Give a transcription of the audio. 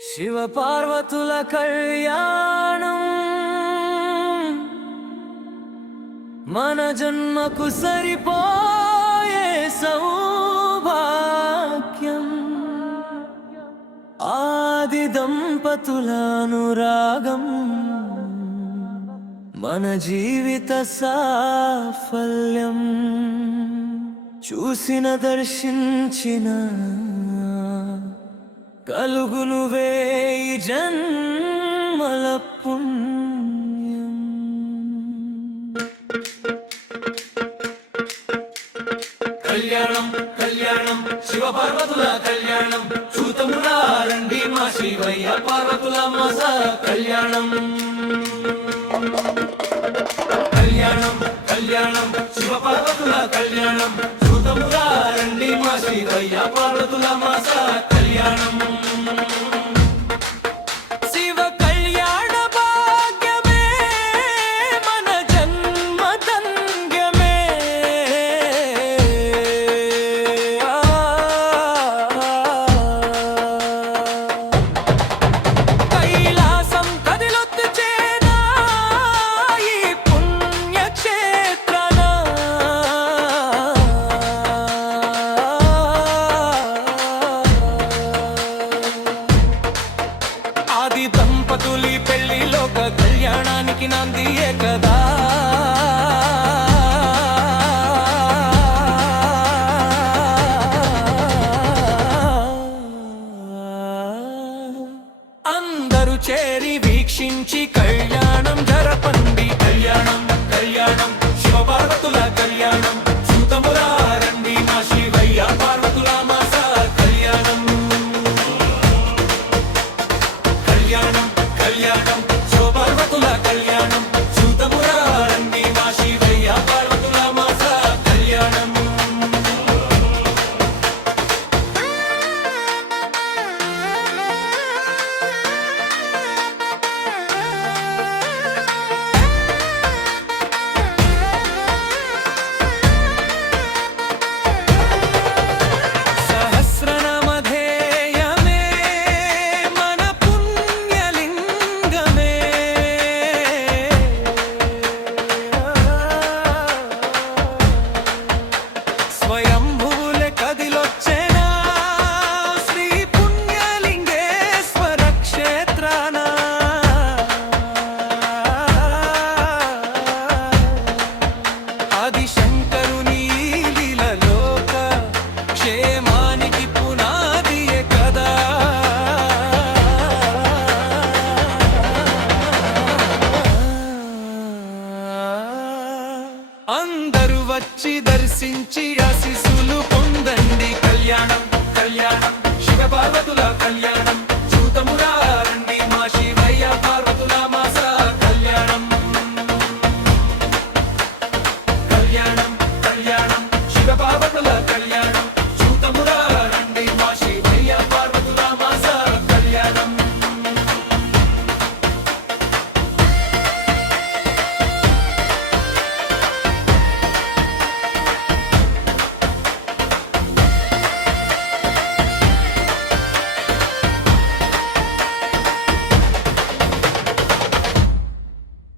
శివ పార్వతుల కళ్యాణం మన జన్మకు సరిపోయే సౌభాగ్యం ఆది దంపతుల అనురాగం మన జీవిత సాఫల్యం చూసిన దర్శించిన కలుగును వేయి జన్మల పుణ్యం. కళ్యాణం కళ్యాణం శివ పార్వతుల కళ్యాణం చూతమురా రండి మా శివయ్య పార్వతుల మాస కళ్యాణం. కళ్యాణం కళ్యాణం శివ పార్వతుల కళ్యాణం చూతమురా రండి మా శివయ్య పార్వతుల మాస కళ్యాణం. శివ కళ్యాణ భాగ్యమే మన జన్మ ధన్యమే. కైలాసం కదిలొత్తు చేనా ఈ పుణ్యక్షేత్రాన. ఆది దంపతులి పెళ్లిలోక కళ్యాణానికి నాందియే కదా. అందరూ చేరి వీక్షించి కళ్యాణం జరపండి. కళ్యాణం కళ్యాణం శివ పార్వతుల కళ్యాణం చూతమురా రండి మా శివయ్య పార్వతుల మాస కళ్యాణం. కళ్యాణం కళ్యాణం శివ పార్వతుల కళ్యాణం చూతమురా రండి మా శివయ్య పార్వతుల మాస కళ్యాణం. సహస్రనామధేయమే మన పుణ్యలింగమే. స్వయంభువులే కదిలొచ్చెనా శ్రీ పుణ్యలింగేశ్వర క్షేత్రాన. ఆది శంకరుని లీలలోక క్షేమానికి పునాదియే కదా. అందరూ వచ్చి దర్శించి